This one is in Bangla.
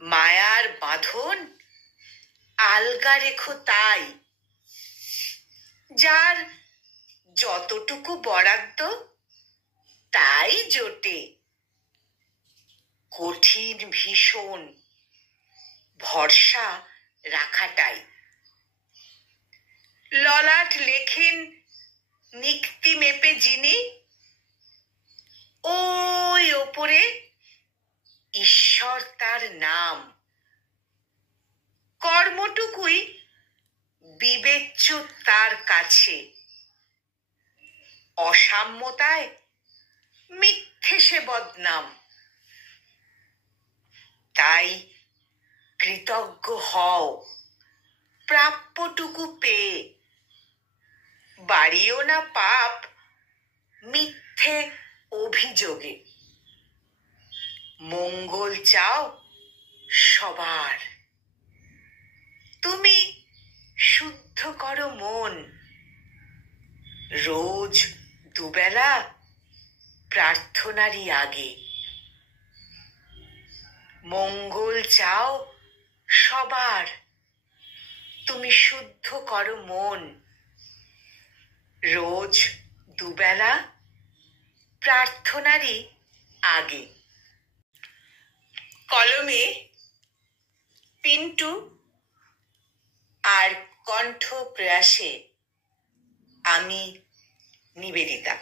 মায়ার বাঁধন আলগা রেখো তাই, যার যতটুকু বরাদ্দ তাই জোটে। কঠিন ভীষণ ভরসা রাখাটাই। ললাট লেখেন নিক্তি মেপে যিনি, ওই ওপরে ঈশ্বর তার নাম। কর্মটুকুই বিবেচ্য তার কাছে, অসাম্যতায় মিথ্যে সে বদনাম। তাই কৃতজ্ঞ হও প্রাপ্যটুকু পেয়ে, বাড়িও না পাপ মিথ্যে অভিযোগে। মঙ্গল চাও সবার, তুমি শুদ্ধ করো মন। রোজ দুবেলা প্রার্থনারই আগে। মঙ্গল চাও সবার, তুমি শুদ্ধ করো মন। রোজ দুবেলা প্রার্থনারই আগে। কলমে পিন্টু আর কণ্ঠ প্রয়াসে আমি নিবেদিতা।